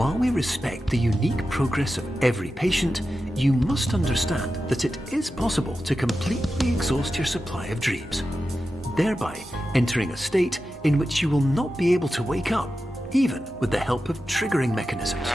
While we respect the unique progress of every patient, you must understand that it is possible to completely exhaust your supply of dreams, thereby entering a state in which you will not be able to wake up, even with the help of triggering mechanisms.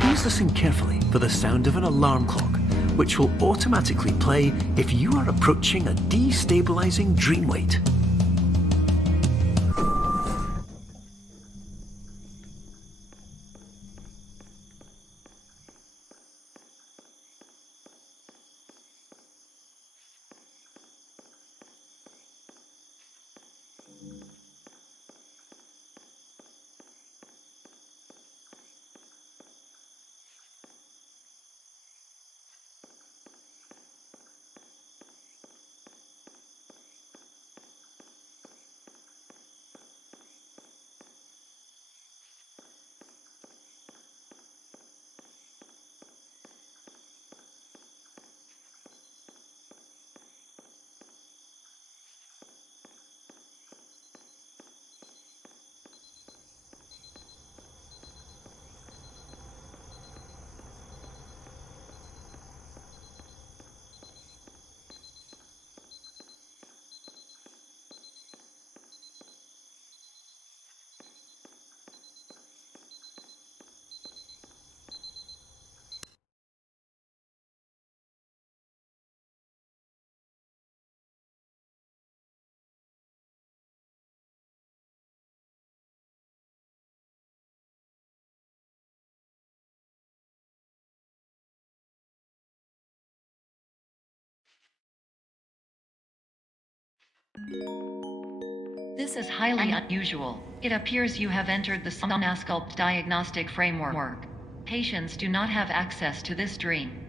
Please listen carefully for the sound of an alarm clock, which will automatically play if you are approaching a destabilizing dream weight. This is highly unusual. It appears you have entered the Sonasculpt diagnostic framework. Patients do not have access to this dream.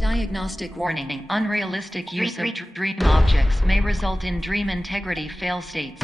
Diagnostic warning. Unrealistic use of dream objects may result in dream integrity fail states.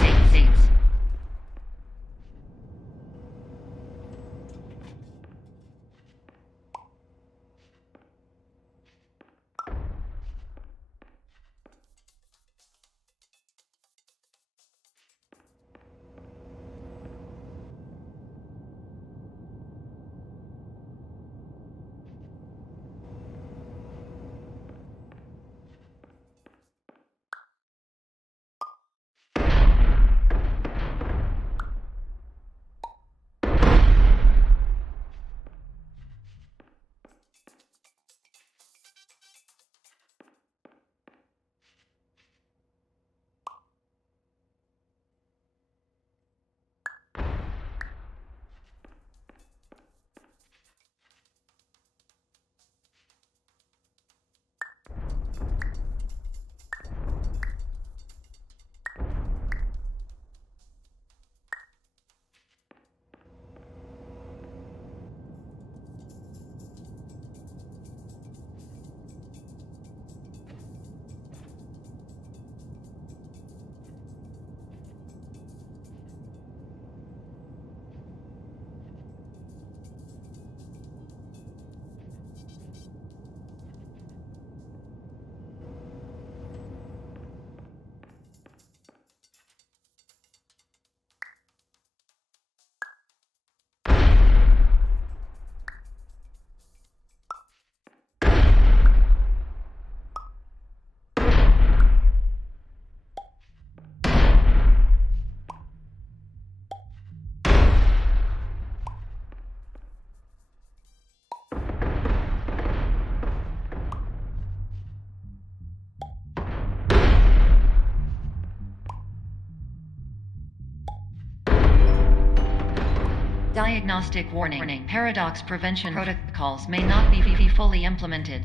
Diagnostic warning. Paradox prevention protocols may not be fully implemented.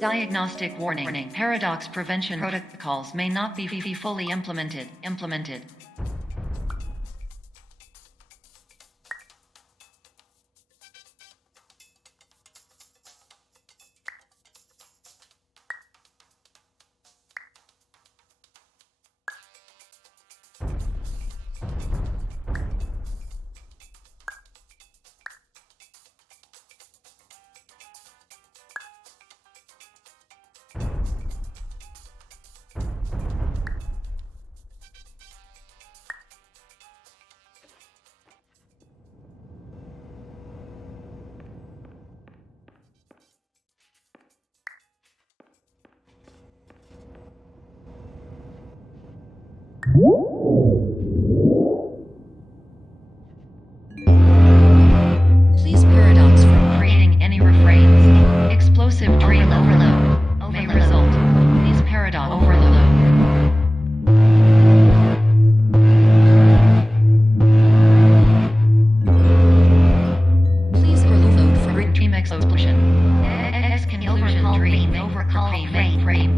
Diagnostic warning. Paradox prevention protocols may not be fully implemented. Please paradox from creating any refrains. Explosive dream overload may result. Please paradox overload. Please overload from dream explosion. Exclusion dream overcall frame.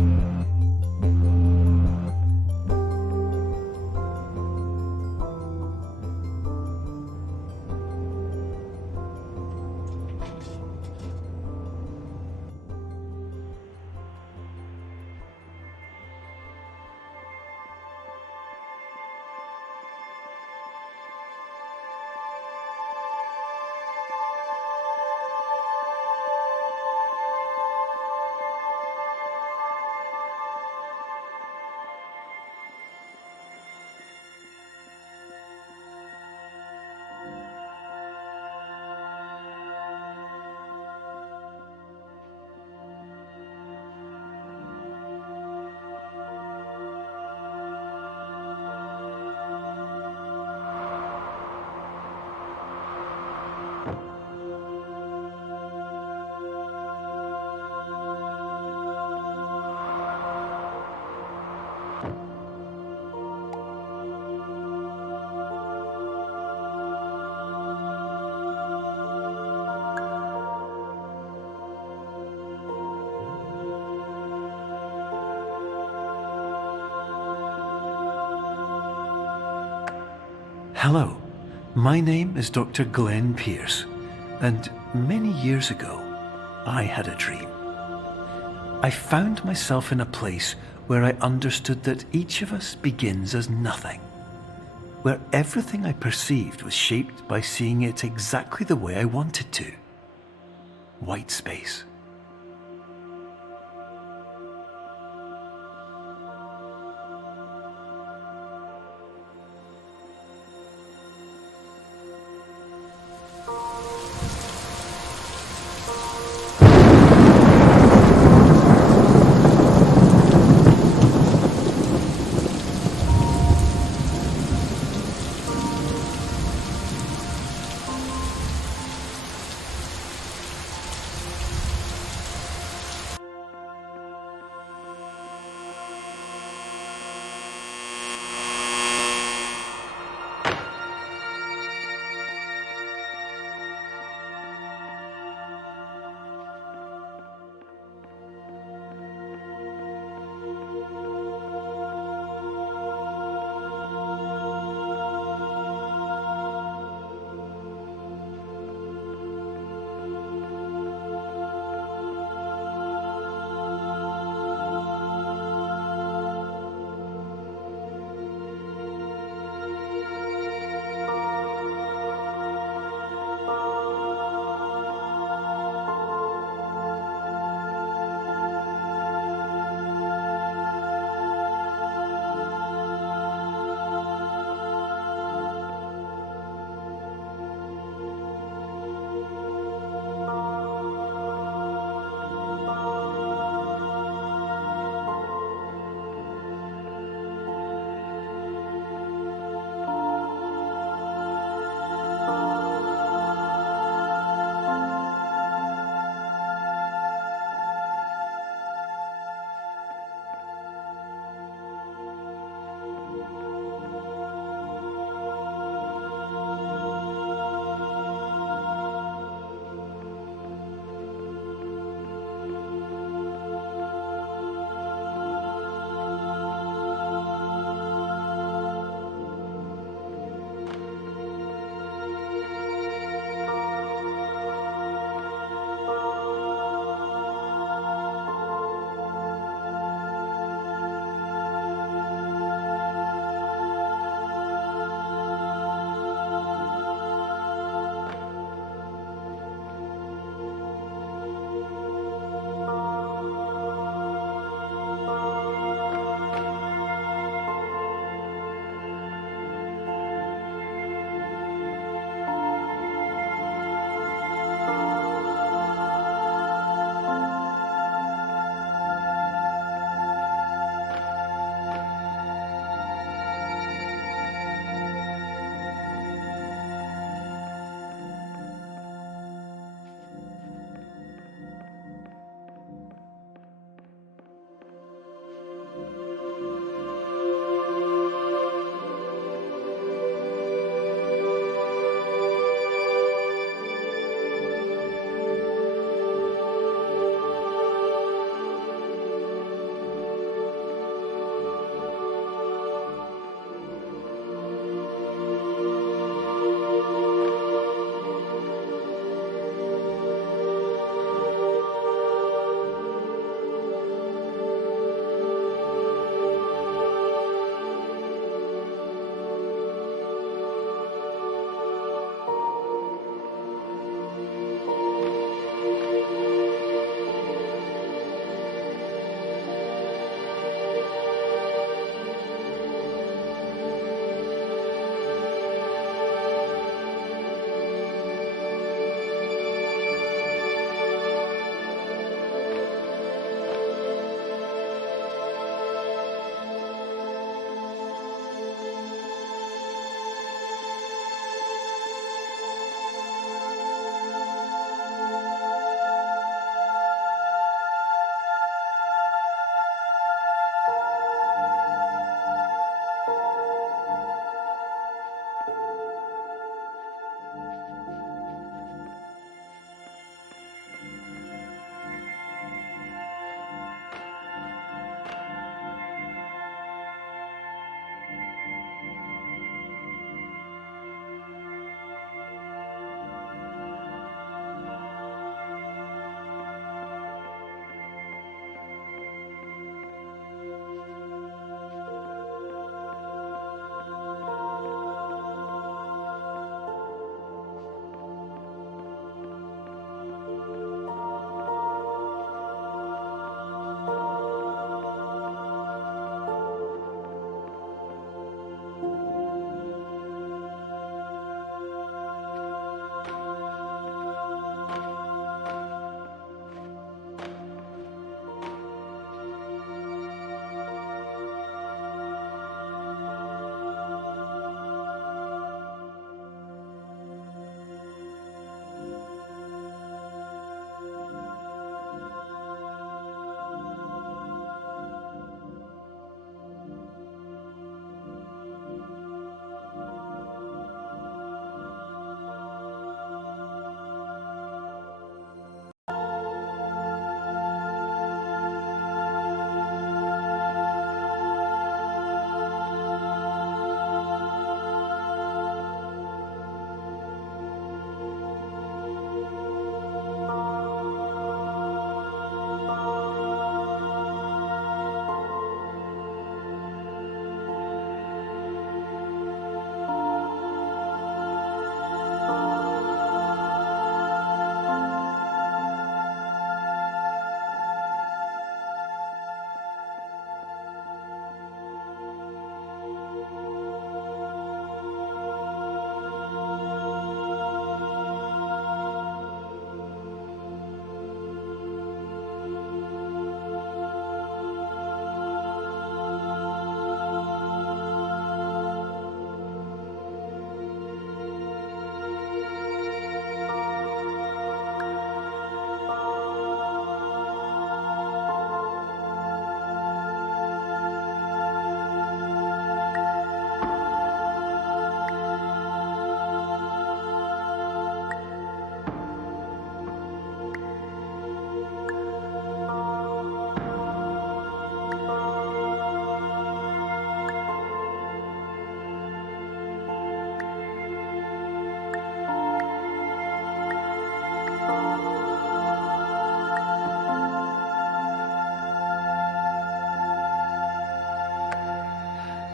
Hello, my name is Dr. Glenn Pierce, and many years ago, I had a dream. I found myself in a place where I understood that each of us begins as nothing, where everything I perceived was shaped by seeing it exactly the way I wanted to. White space.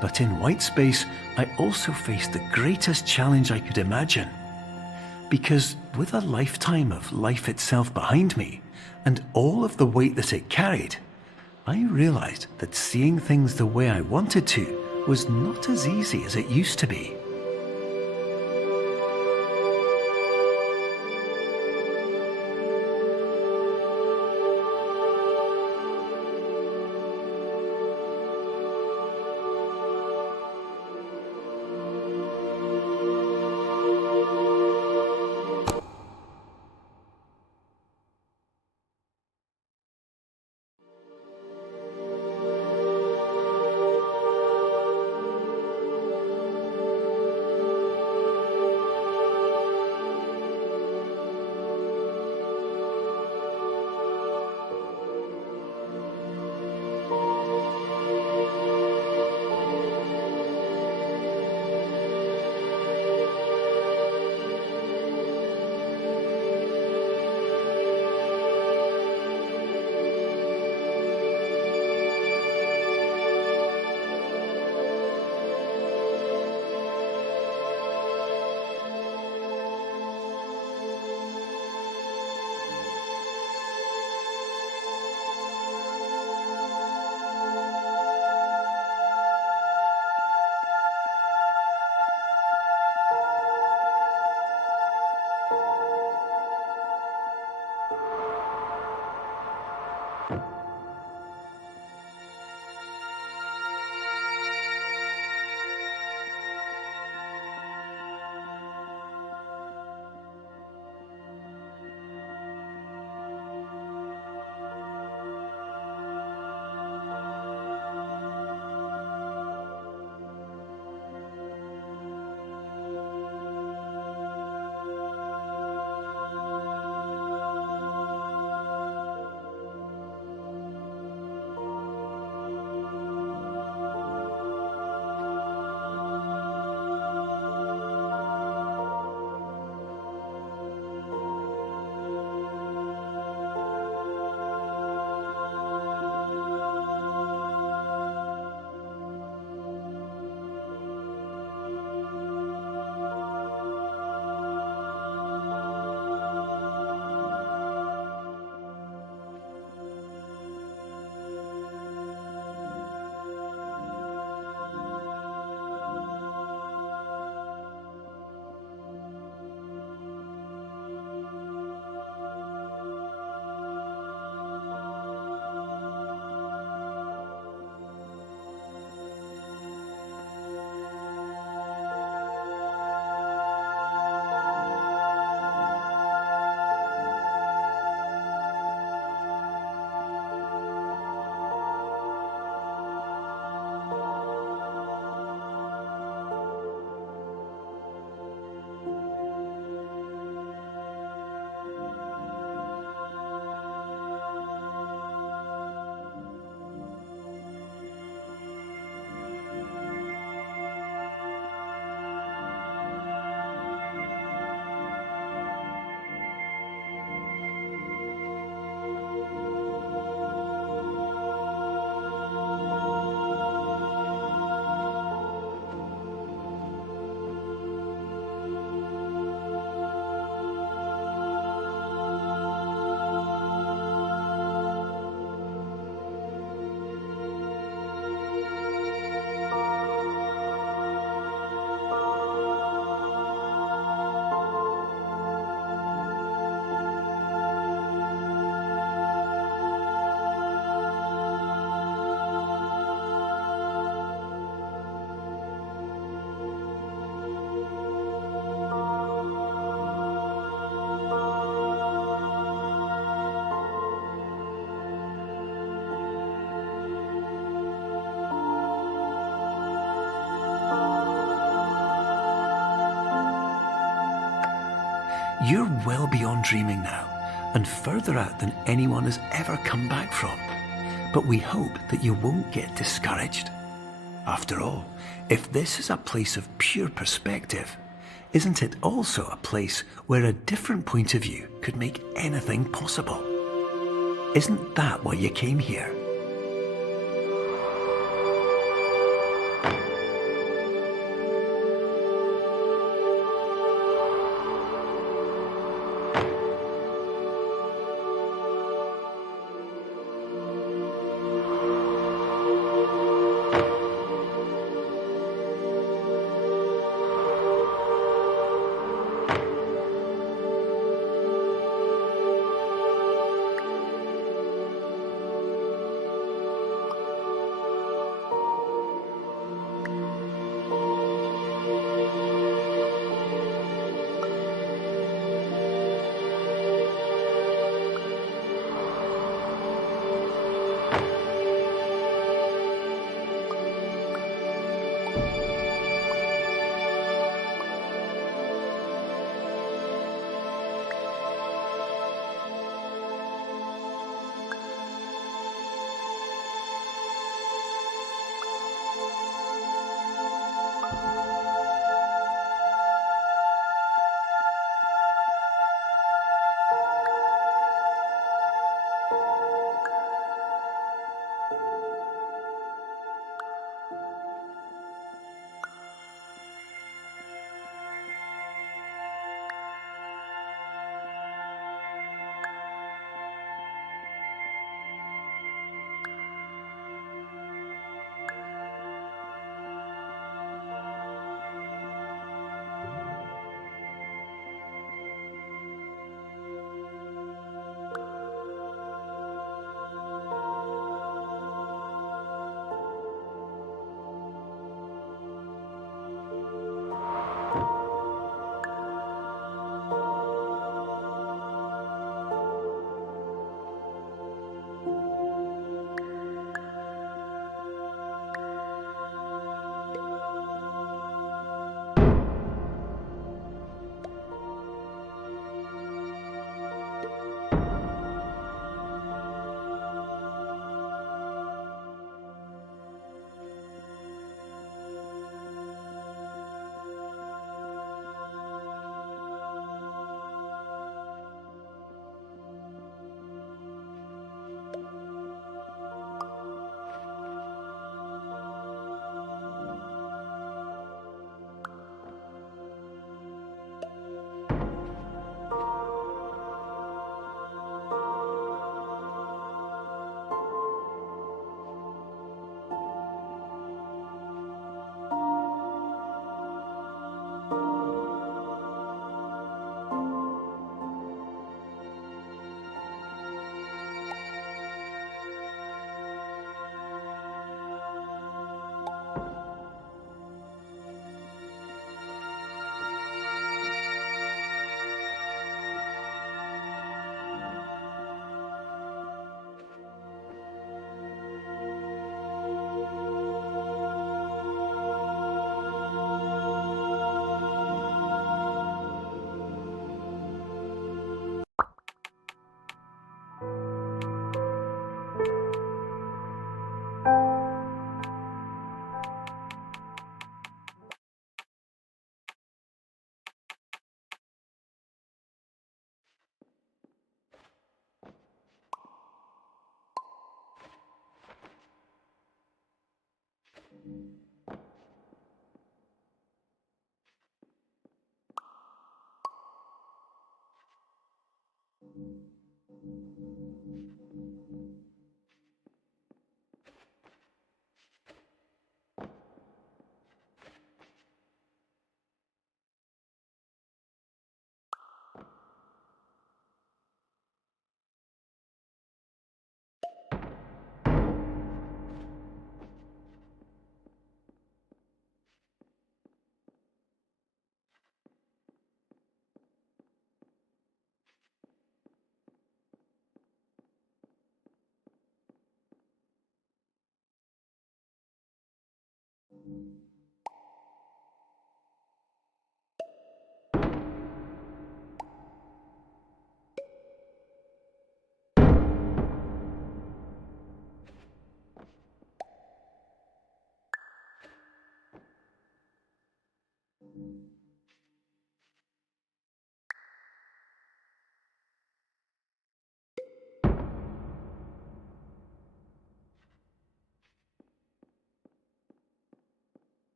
But in white space, I also faced the greatest challenge I could imagine. Because with a lifetime of life itself behind me, and all of the weight that it carried, I realized that seeing things the way I wanted to was not as easy as it used to be. You're well beyond dreaming now, and further out than anyone has ever come back from. But we hope that you won't get discouraged. After all, if this is a place of pure perspective, isn't it also a place where a different point of view could make anything possible? Isn't that why you came here?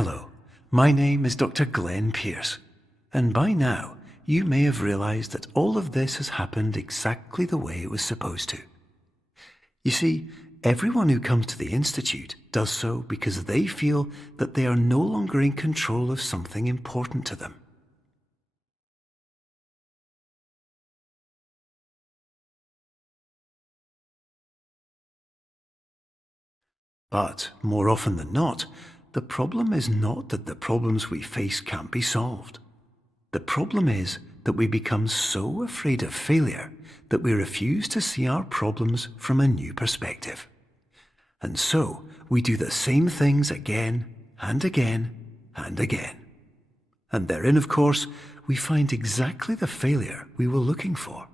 Hello, my name is Dr. Glenn Pierce, and by now you may have realized that all of this has happened exactly the way it was supposed to. You see, everyone who comes to the Institute does so because they feel that they are no longer in control of something important to them. But more often than not, the problem is not that the problems we face can't be solved. The problem is that we become so afraid of failure that we refuse to see our problems from a new perspective. And so we do the same things again and again and again. And therein, of course, we find exactly the failure we were looking for.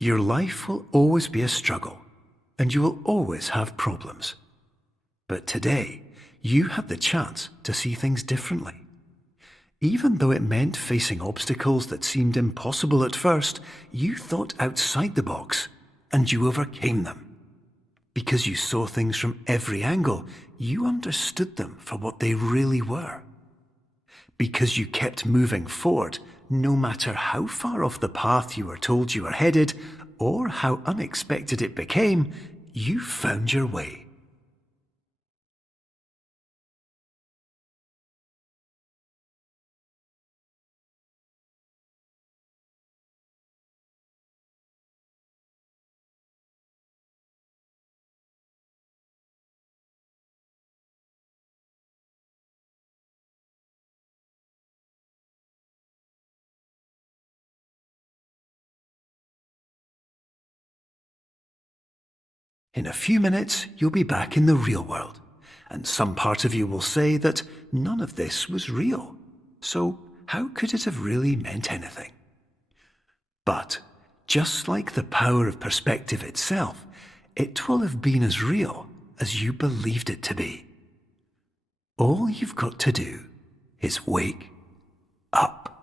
Your life will always be a struggle, and you will always have problems. But today, you have the chance to see things differently. Even though it meant facing obstacles that seemed impossible at first, you thought outside the box, and you overcame them. Because you saw things from every angle, you understood them for what they really were. Because you kept moving forward, no matter how far off the path you were told you were headed, or how unexpected it became, you found your way. In a few minutes, you'll be back in the real world, and some part of you will say that none of this was real. So how could it have really meant anything? But just like the power of perspective itself, it will have been as real as you believed it to be. All you've got to do is wake up.